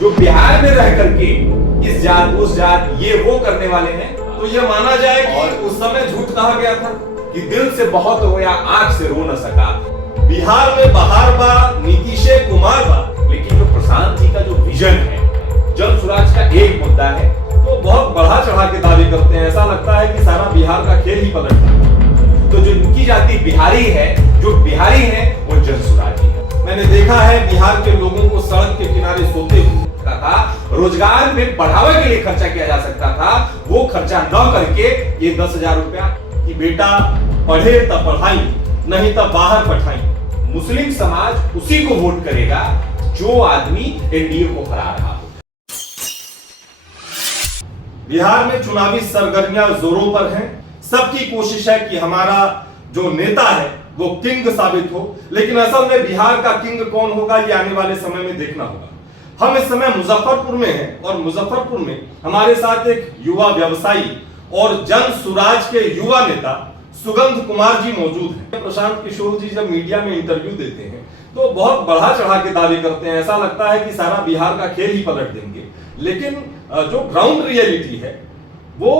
जो बिहार में रह करके इस जात उस जात ये वो करने वाले हैं, तो ये माना जाए कि उस समय झूठ कहा गया था कि दिल से बहुत होया आंख से रो न सका। बिहार में बहार बा नीतीश कुमार बा, लेकिन जो प्रशांत जी का जो विजन है, जन स्वराज का एक मुद्दा है, तो बहुत बढ़ा चढ़ा के दावे करते हैं। ऐसा लगता है कि सारा बिहार का खेल ही पलट गया। तो जो इनकी जाति बिहारी है, जो बिहारी है वो जन स्वराज है। मैंने देखा है बिहार के लोगों को सड़क के किनारे सोते हुए था, रोजगार में बढ़ावा के लिए खर्चा किया जा सकता था, वो खर्चा न करके ये 10,000 रुपया कि बेटा पढ़े तब पढ़ाई नहीं तब बाहर पठाई। मुस्लिम समाज उसी को वोट करेगा जो आदमी एनडीए को हरा रहा हो। बिहार में चुनावी सरगर्मियां जोरों पर हैं। सबकी कोशिश है कि हमारा जो नेता है वो किंग साबित हो, लेकिन असल में बिहार का किंग कौन होगा ये आने वाले समय में देखना होगा। हम इस समय मुजफ्फरपुर में हैं और मुजफ्फरपुर में हमारे साथ एक युवा व्यवसायी और जन स्वराज के युवा नेता सुगंध कुमार जी मौजूद हैं। प्रशांत किशोर जी जब मीडिया में इंटरव्यू देते हैं तो बहुत बढ़ा चढ़ा के दावे करते हैं। ऐसा लगता है कि सारा बिहार का खेल ही पलट देंगे, लेकिन जो ग्राउंड रियलिटी है वो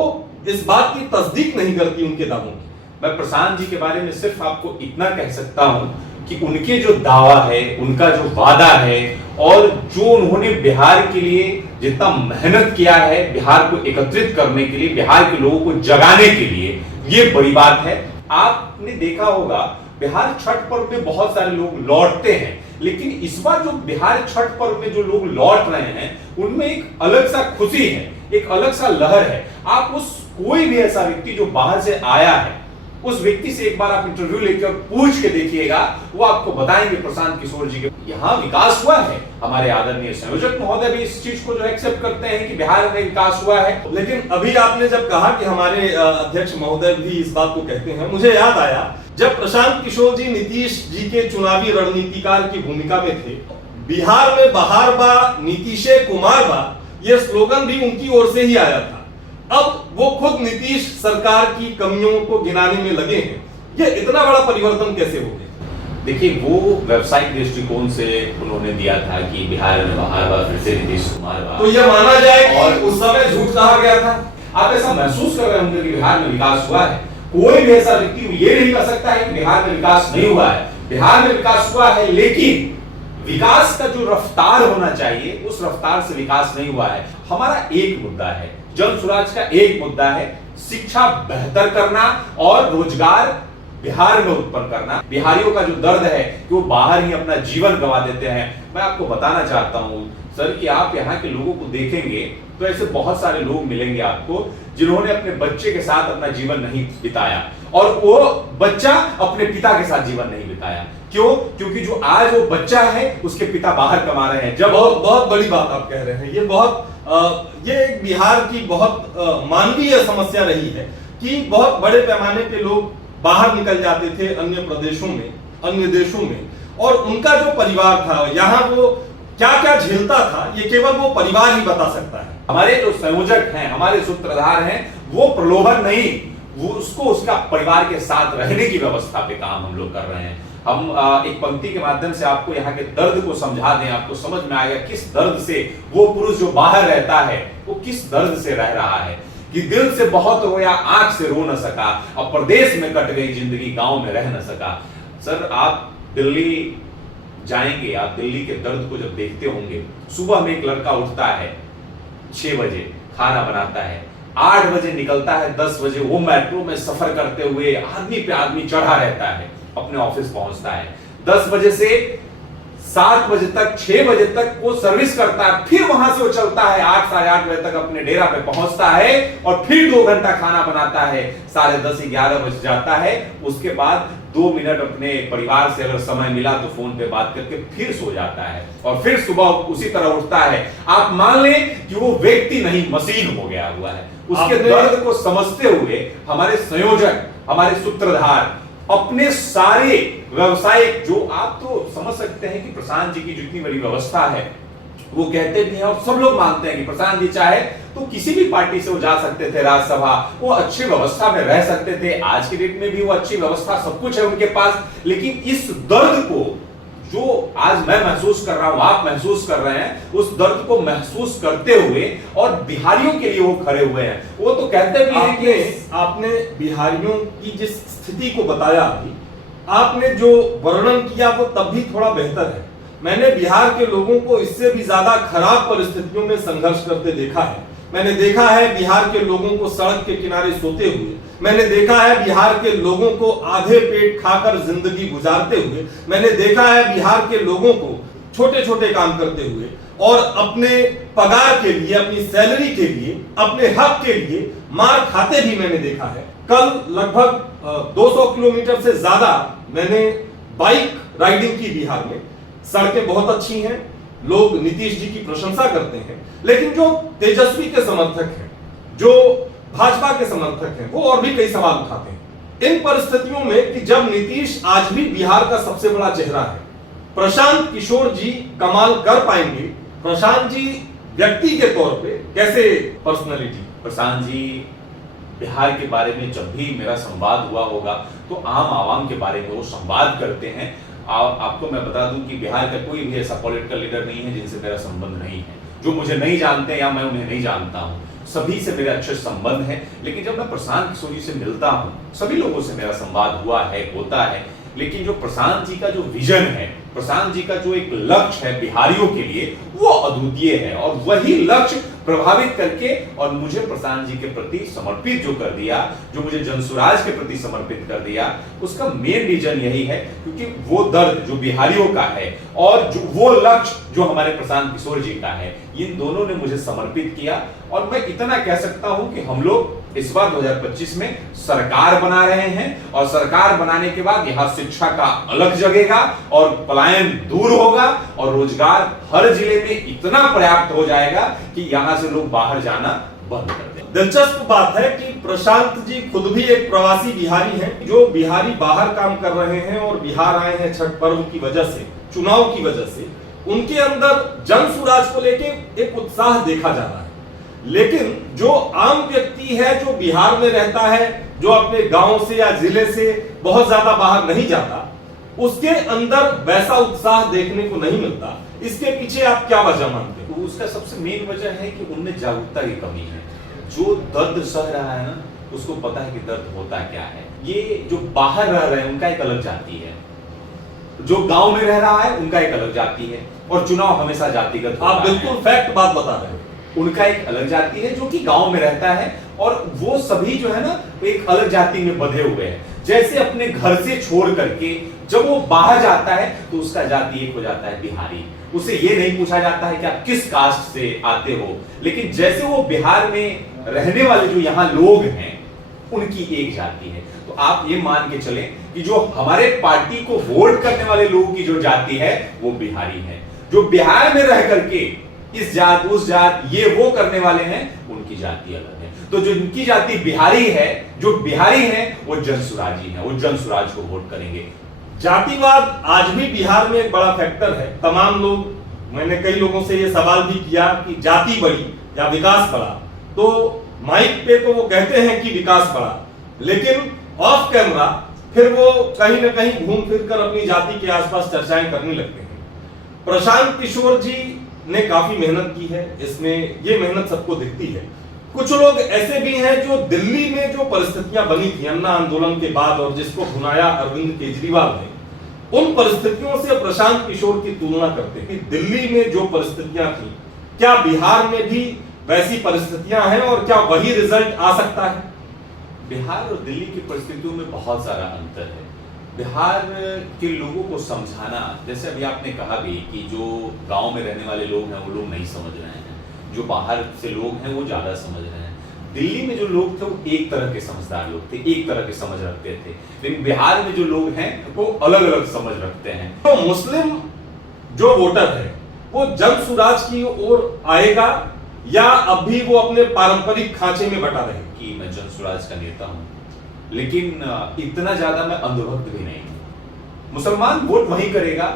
इस बात की तस्दीक नहीं करती उनके दावों की। मैं प्रशांत जी के बारे में सिर्फ आपको इतना कह सकता हूं कि उनके जो दावा है, उनका जो वादा है और जो उन्होंने बिहार के लिए जितना मेहनत किया है, बिहार को एकत्रित करने के लिए, बिहार के लोगों को जगाने के लिए, ये बड़ी बात है। आपने देखा होगा बिहार छठ पर्व में बहुत सारे लोग लौटते हैं, लेकिन इस बार जो बिहार छठ पर्व में जो लोग लौट रहे हैं उनमें एक अलग सा खुशी है, एक अलग सा लहर है। आप उस कोई भी ऐसा व्यक्ति जो बाहर से आया है उस व्यक्ति से एक बार आप इंटरव्यू लेकर पूछ के देखिएगा, वो आपको बताएंगे प्रशांत किशोर जी के यहाँ विकास हुआ है। हमारे आदरणीय संयोजक महोदय भी इस चीज को जो एक्सेप्ट करते हैं कि बिहार में विकास हुआ है। लेकिन अभी आपने जब कहा कि हमारे अध्यक्ष महोदय भी इस बात को कहते हैं, मुझे याद आया जब प्रशांत किशोर जी नीतीश जी के चुनावी रणनीतिकार की भूमिका में थे, बिहार में बहार बा नीतीश कुमार बा, यह स्लोगन भी उनकी ओर से ही आया था। अब वो खुद नीतीश सरकार की कमियों को गिनाने में लगे हैं। ये इतना बड़ा परिवर्तन कैसे हो गया? देखिए, वो व्यावसायिक दृष्टिकोण से उन्होंने दिया था कि बिहार में बहार बा, फिर से नीतीश कुमार बा, तो ये माना जाए कि उस समय झूठ कहा गया था। आप ऐसा महसूस कर रहे होंगे कि बिहार में विकास हुआ है। कोई भी ऐसा व्यक्ति ये नहीं कह सकता है कि बिहार में विकास नहीं हुआ है। बिहार में विकास हुआ है, लेकिन विकास का जो रफ्तार होना चाहिए उस रफ्तार से विकास नहीं हुआ है। हमारा एक मुद्दा है, जन स्वराज का एक मुद्दा है, शिक्षा बेहतर करना और रोजगार बिहार में उत्पन्न करना। बिहारियों का जो दर्द है कि वो बाहर ही अपना जीवन गंवा देते हैं। मैं आपको बताना चाहता हूं सर कि आप यहाँ के लोगों को देखेंगे तो ऐसे बहुत सारे लोग मिलेंगे आपको जिन्होंने अपने बच्चे के साथ अपना जीवन नहीं बिताया और वो बच्चा अपने पिता के साथ जीवन नहीं बिताया। क्यों? क्योंकि जो आज वो बच्चा है उसके पिता बाहर कमा रहे हैं। जब बहुत बड़ी बात आप कह रहे हैं। ये एक बिहार की बहुत मानवीय समस्या रही है कि बहुत बड़े पैमाने पे लोग बाहर निकल जाते थे अन्य प्रदेशों में, अन्य देशों में, और उनका जो परिवार था यहाँ वो क्या क्या झेलता था ये केवल वो परिवार ही बता सकता है। हमारे जो संयोजक हैं, हमारे सूत्रधार हैं, वो प्रलोभन नहीं, वो उसको उसका परिवार के साथ रहने की व्यवस्था पे काम हम लोग कर रहे हैं। हम एक पंक्ति के माध्यम से आपको यहाँ के दर्द को समझा दें, आपको समझ में आएगा किस दर्द से वो पुरुष जो बाहर रहता है वो किस दर्द से रह रहा है कि दिल से बहुत रोया आंख से रो न सका, अब प्रदेश में कट गई जिंदगी गांव में रह न सका। सर, आप दिल्ली जाएंगे, आप दिल्ली के दर्द को जब देखते होंगे, सुबह में एक लड़का उठता है 6 बजे, खाना बनाता है, 8 बजे निकलता है, 10 बजे वो मेट्रो में सफर करते हुए आदमी पे आदमी चढ़ा रहता है, अपने ऑफिस पहुंचता है। 10 बजे से 7 बजे तक, 6 बजे तक वो सर्विस करता है, फिर वहां से वो चलता है 8 साढ़े 8 बजे तक अपने डेरा पे पहुंचता है और फिर 2 घंटा खाना बनाता है, 10:30 11 बज जाता है। उसके बाद 2 मिनट अपने परिवार से अगर समय मिला तो फोन पे बात करके फिर सो जाता है और फिर सुबह उसी तरह उठता है। आप मान लें कि वो व्यक्ति नहीं मशीन हो गया हुआ है। उसके दर्द को समझते हुए हमारे संयोजक, हमारे सूत्रधार अपने सारे व्यवसायिक, जो आप तो समझ सकते हैं कि प्रशांत जी की जितनी बड़ी व्यवस्था है वो कहते भी हैं और सब लोग मानते हैं कि प्रशांत जी चाहे तो किसी भी पार्टी से वो जा सकते थे राज्यसभा, वो अच्छी व्यवस्था में रह सकते थे। आज के डेट में भी वो अच्छी व्यवस्था सब कुछ है उनके पास, लेकिन इस दर्द को जो आज मैं महसूस कर रहा हूं, आप महसूस कर रहे हैं, उस दर्द को महसूस करते हुए और बिहारियों के लिए वो खड़े हुए हैं। वो तो कहते भी हैं कि आपने बिहारियों की जिस स्थिति को बताया अभी, आपने जो वर्णन किया वो तब भी थोड़ा बेहतर है। मैंने बिहार के लोगों को इससे भी ज्यादा खराब परिस्थितियों में संघर्ष करते देखा है। मैंने देखा है बिहार के लोगों को सड़क के किनारे सोते हुए, मैंने देखा है बिहार के लोगों को आधे पेट खाकर जिंदगी गुजारते हुए, मैंने देखा है बिहार के लोगों को छोटे छोटे काम करते हुए और अपने पगार के लिए, अपनी सैलरी के लिए, अपने हक के लिए मार खाते भी मैंने देखा है। कल लगभग 200 किलोमीटर से ज्यादा मैंने बाइक राइडिंग की बिहार में। सड़कें बहुत अच्छी हैं, लोग नीतीश जी की प्रशंसा करते हैं, लेकिन जो तेजस्वी के समर्थक हैं, जो भाजपा के समर्थक हैं, वो और भी कई सवाल उठाते हैं इन परिस्थितियों में कि जब नीतीश आज भी बिहार का सबसे बड़ा चेहरा है। प्रशांत किशोर जी कमाल कर पाएंगे? प्रशांत जी व्यक्ति के तौर पे कैसे पर्सनालिटी? प्रशांत जी बिहार के बारे में जब भी मेरा संवाद हुआ होगा तो आम आवाम के बारे में वो संवाद करते हैं। आपको मैं बता दूं कि बिहार का कोई भी ऐसा पॉलिटिकल लीडर नहीं है जिनसे मेरा संबंध नहीं है, जो मुझे नहीं जानते या मैं उन्हें नहीं जानता हूं। सभी से मेरे अच्छे संबंध है। लेकिन जब मैं प्रशांत किशोर जी से मिलता हूं, सभी लोगों से मेरा संवाद हुआ है, होता है, लेकिन जो प्रशांत जी का जो विजन है, प्रशांत जी का जो एक लक्ष्य है बिहारियों के लिए, वो अद्वितीय है। और वही लक्ष्य प्रभावित करके और मुझे प्रशांत जी के प्रति समर्पित जो कर दिया, जो मुझे जनसुराज के प्रति समर्पित कर दिया, उसका मेन रीजन यही है क्योंकि वो दर्द जो बिहारियों का है और जो वो लक्ष्य जो हमारे प्रशांत किशोर जी का है, इन दोनों ने मुझे समर्पित किया। और मैं इतना कह सकता हूं कि हम लोग इस बार 2025 में सरकार बना रहे हैं और सरकार बनाने के बाद यहां शिक्षा का अलग जगेगा और पलायन दूर होगा और रोजगार हर जिले में इतना पर्याप्त हो जाएगा कि यहां से लोग बाहर जाना बंद कर दें। दिलचस्प बात है कि प्रशांत जी खुद भी एक प्रवासी बिहारी हैं। जो बिहारी बाहर काम कर रहे हैं और बिहार आए हैं छठ पर्व की वजह से, चुनाव की वजह से, उनके अंदर जन सुराज को लेके एक उत्साह देखा जा रहा है। लेकिन जो आम व्यक्ति है, जो बिहार में रहता है, जो अपने गांव से या जिले से बहुत ज्यादा बाहर नहीं जाता, उसके अंदर वैसा उत्साह देखने को नहीं मिलता। इसके पीछे आप क्या वजह मानते हैं? तो उसका सबसे मेन वजह है कि उनमें जागरूकता की कमी है। जो दर्द सह रहा है ना, उसको पता है कि दर्द होता क्या है। ये जो बाहर रह रहे हैं उनका एक अलग जाति है, जो गांव में रह रहा है उनका एक अलग जाति है। और चुनाव हमेशा जातिगत होता है। आप बिल्कुल फैक्ट बात बता रहे हैं। उनका एक अलग जाति है जो कि गांव में रहता है और वो सभी जो है ना एक अलग जाति में बंधे हुए हैं। जैसे अपने घर से छोड़ करके जब वो बाहर जाता है तो उसका जाति एक हो जाता है बिहारी। उसे ये नहीं पूछा जाता है कि आप किस कास्ट से आते हो, लेकिन जैसे वो बिहार में रहने वाले जो यहाँ लोग हैं उनकी एक जाति है। तो आप ये मान के चलें कि जो हमारे पार्टी को वोट करने वाले लोगों की जो जाति है वो बिहारी है। जो बिहार में रह करके इस जात उस जात ये वो करने वाले हैं, उनकी जाति अलग है। तो जो इनकी जाति बिहारी है, जो बिहारी हैं, वो जनसुराजी हैं, वो जनसुराज को वोट करेंगे। जातिवाद आज भी बिहार में एक बड़ा फैक्टर है। तमाम लोग, मैंने कई लोगों से ये सवाल भी किया कि जाति बढ़ी या विकास बढ़ा, तो माइक पे तो वो कहते हैं कि विकास बढ़ा, लेकिन ऑफ कैमरा फिर वो कहीं ना कहीं घूम फिर कर अपनी जाति के आसपास चर्चाएं करने लगते हैं। प्रशांत किशोर जी ने काफी मेहनत की है, इसमें ये मेहनत सबको दिखती है। कुछ लोग ऐसे भी हैं जो दिल्ली में जो परिस्थितियां बनी थी अन्ना आंदोलन के बाद और जिसको भुनाया अरविंद केजरीवाल ने, उन परिस्थितियों से प्रशांत किशोर की तुलना करते हैं। दिल्ली में जो परिस्थितियां थी, क्या बिहार में भी वैसी परिस्थितियां हैं और क्या वही रिजल्ट आ सकता है? बिहार और दिल्ली की परिस्थितियों में बहुत सारा अंतर है। बिहार के लोगों को समझाना, जैसे अभी आपने कहा भी कि जो गांव में रहने वाले लोग हैं वो लोग नहीं समझ रहे हैं, जो बाहर से लोग हैं वो ज्यादा समझ रहे हैं। दिल्ली में जो लोग थे वो एक तरह के समझदार लोग थे, एक तरह के समझ रखते थे, लेकिन बिहार में जो लोग हैं वो अलग अलग समझ रखते हैं। तो मुस्लिम जो वोटर है वो जन सुराज की ओर आएगा या अब भी वो अपने पारंपरिक खांचे में बटा रहे? कि मैं जन सुराज का नेता हूं, लेकिन इतना ज्यादा मैं अंधभक्त भी नहीं हूं। मुसलमान वोट वही करेगा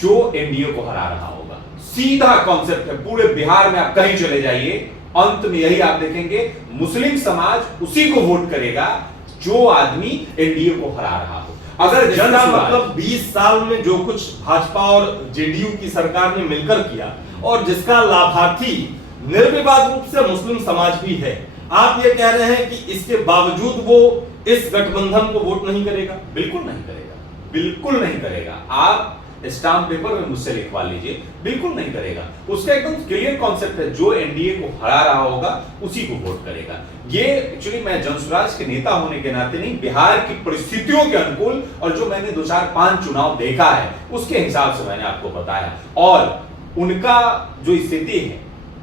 जो एनडीए को हरा रहा होगा। सीधा कॉन्सेप्ट है। पूरे बिहार में आप कहीं चले जाइए, अंत में यही आप देखेंगे, मुस्लिम समाज उसी को वोट करेगा जो आदमी एनडीए को हरा रहा हो। अगर इसका जनसुराज मतलब 20 साल में जो कुछ भाजपा और जेडीयू की सरकार ने मिलकर किया और जिसका लाभार्थी निर्विवाद रूप से मुस्लिम समाज भी है, आप ये कह रहे हैं कि इसके बावजूद वो इस गठबंधन को वोट नहीं करेगा? बिल्कुल नहीं करेगा, बिल्कुल नहीं करेगा। आप स्टाम्प पेपर में मुझसे लिखवा लीजिए, बिल्कुल नहीं करेगा। उसका एकदम क्लियर कॉन्सेप्ट है, जो एनडीए को हरा रहा होगा उसी को वोट करेगा। ये एक्चुअली मैं जनसुराज के नेता होने के नाते नहीं, बिहार की परिस्थितियों के अनुकूल और जो मैंने 2 4 5 चुनाव देखा है उसके हिसाब से मैंने आपको बताया। और उनका जो स्थिति है,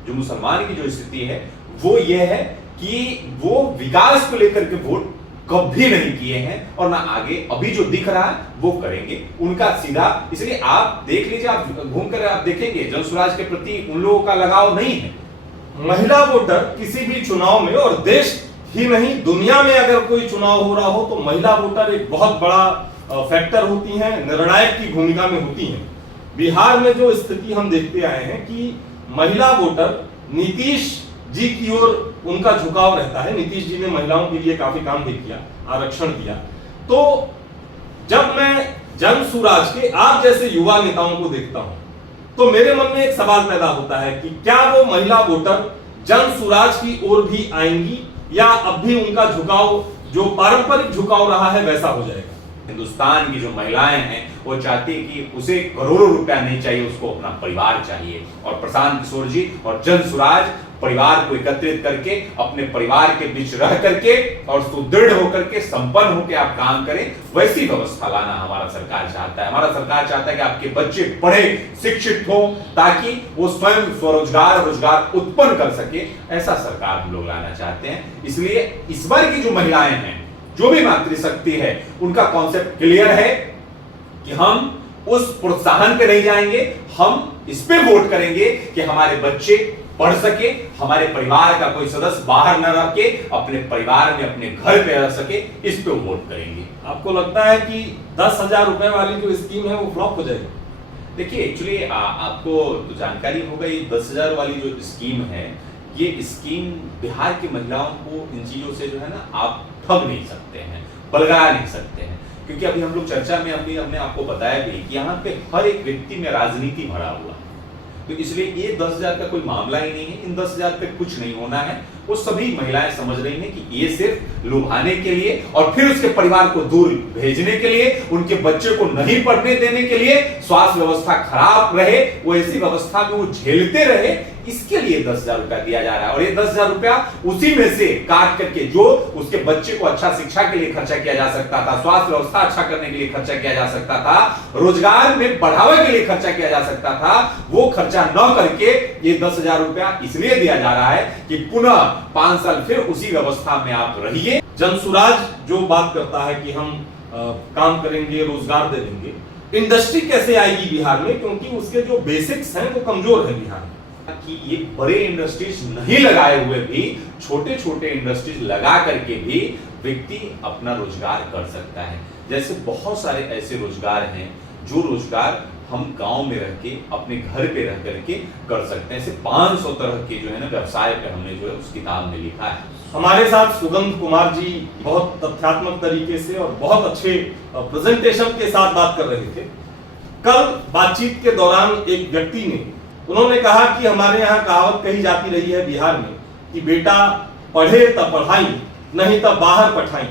जो मुसलमान की जो स्थिति है, वो ये है कि वो विकास को लेकर के वोट कभी नहीं किए हैं और ना आगे अभी जो दिख रहा है वो करेंगे। उनका सीधा, इसलिए आप देख लीजिए, आप घूमकर आप देखेंगे जनसुराज के प्रति उन लोगों का लगाव नहीं है। महिला वोटर किसी भी चुनाव में, और देश ही नहीं दुनिया में अगर कोई चुनाव हो रहा हो तो महिला वोटर एक बहुत बड़ा फैक्टर होती हैं, निर्णायक की भूमिका में होती हैं। बिहार में जो स्थिति हम देखते आए हैं कि महिला वोटर नीतीश जी की ओर उनका झुकाव रहता है। नीतीश जी ने महिलाओं के लिए काफी काम भी किया, आरक्षण दिया। तो जब मैं जनसुराज के आप जैसे युवा नेताओं को देखता हूं तो मेरे मन में एक सवाल पैदा होता है कि क्या वो महिला वोटर जनसुराज की ओर भी आएंगी या अब भी उनका झुकाव जो पारंपरिक झुकाव रहा है वैसा हो जाएगा? हिंदुस्तान की जो महिलाएं हैं वो चाहती है कि उसे करोड़ों रुपया नहीं चाहिए, उसको अपना परिवार चाहिए। और प्रशांत किशोर जी और जनसुराज परिवार को एकत्रित करके अपने परिवार के बीच रह करके और सुदृढ़ होकर के, संपन्न होकर आप काम करें, वैसी व्यवस्था लाना हमारा सरकार चाहता है। हमारा सरकार चाहता है कि आपके बच्चे पढ़े शिक्षित हो ताकि वो स्वयं स्वरोजगार रोजगार उत्पन्न कर सके। ऐसा सरकार हम लोग लाना चाहते हैं। इसलिए इस बार की जो महिलाएं हैं, जो भी मातृशक्ति है, उनका कॉन्सेप्ट क्लियर है कि हम उस प्रोत्साहन पे नहीं जाएंगे, हम इस पे वोट करेंगे कि हमारे बच्चे पढ़ सके, हमारे परिवार का कोई सदस्य बाहर न रह के अपने परिवार में अपने घर पे रह सके, इस पे वोट करेंगे। आपको लगता है कि 10,000 रुपए वाली जो स्कीम है वो फ्लॉप हो जाएगी? देखिए एक्चुअली आपको तो जानकारी होगा, ये 10,000 वाली जो स्कीम है, ये स्कीम बिहार की महिलाओं को इन चीजों से जो है ना आप ठग नहीं सकते हैं, बलगा नहीं सकते हैं। क्योंकि अभी हम लोग चर्चा में अभी हमने आपको बताया भी कि यहाँ पे हर एक व्यक्ति में राजनीति भरा हुआ, तो इसलिए ये 10,000 का कोई मामला ही नहीं है। इन 10,000 पे कुछ नहीं होना है। वो सभी महिलाएं समझ रही हैं कि ये सिर्फ लुभाने के लिए और फिर उसके परिवार को दूर भेजने के लिए, उनके बच्चे को नहीं पढ़ने देने के लिए, स्वास्थ्य व्यवस्था खराब रहे, वो ऐसी व्यवस्था में वो झेलते रहे, इसके लिए 10,000 रुपया दिया जा रहा है। और ये 10,000 रुपया उसी में से काट करके जो उसके बच्चे को अच्छा शिक्षा के लिए खर्चा किया जा सकता था, स्वास्थ्य व्यवस्था अच्छा करने के लिए खर्चा किया जा सकता था, रोजगार में बढ़ावा के लिए खर्चा किया जा सकता था, वो खर्चा न करके ये 10,000 रुपया इसलिए दिया जा रहा है कि पुनः 5 साल फिर उसी व्यवस्था में आप रहिए। जनसुराज जो बात करता है कि हम काम करेंगे, रोजगार दे देंगे, इंडस्ट्री कैसे आएगी बिहार में? क्योंकि उसके जो बेसिक्स हैं वो कमजोर है बिहार में। कि ये बड़े इंडस्ट्रीज नहीं लगाए हुए भी छोटे छोटे इंडस्ट्रीज लगा करके भी व्यक्ति अपना रोजगार कर सकता है। जैसे बहुत सारे ऐसे रोजगार हैं जो रोजगार हम गांव में रह के अपने घर पे रह करके कर सकते हैं। ऐसे 500 तरह के जो है ना व्यवसाय पे हमने जो है उस किताब में लिखा है। हमारे साथ सुगंध कुमार जी बहुत तथ्यात्मक तरीके से और बहुत अच्छे प्रेजेंटेशन के साथ बात कर रहे थे। कल बातचीत के दौरान एक व्यक्ति ने उन्होंने कहा कि हमारे यहाँ कहावत कही जाती रही है बिहार में कि बेटा पढ़े तब पढ़ाई, नहीं तब बाहर पठाई।